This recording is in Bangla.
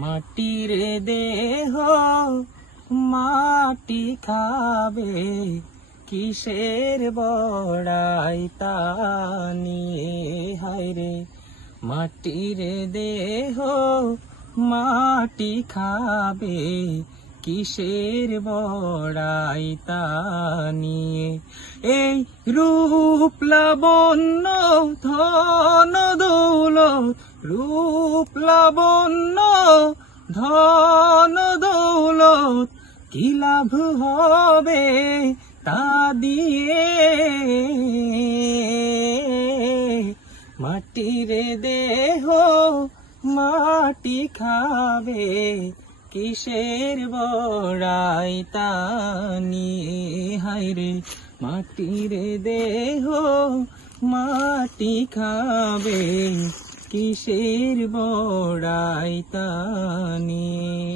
মাটির দেহ মাটি খাবে, কিসের বড়াই তা নিয়ে হায়রে। মাটির দেহ মাটি খাবে, কিসের বড়াই তা নিয়ে। এই রূপ লাবণ্য ধন দৌলত, রূপ লাবণ্য ধন দৌলত, কি লাভ হবে তা দিয়ে। মাটির দেহ মাটি খাবে, কিসের বড়াই তা নিয়ে হায়রে। মাটির দেহ মাটি খাবে, কিসের বড়াই তা নিয়ে।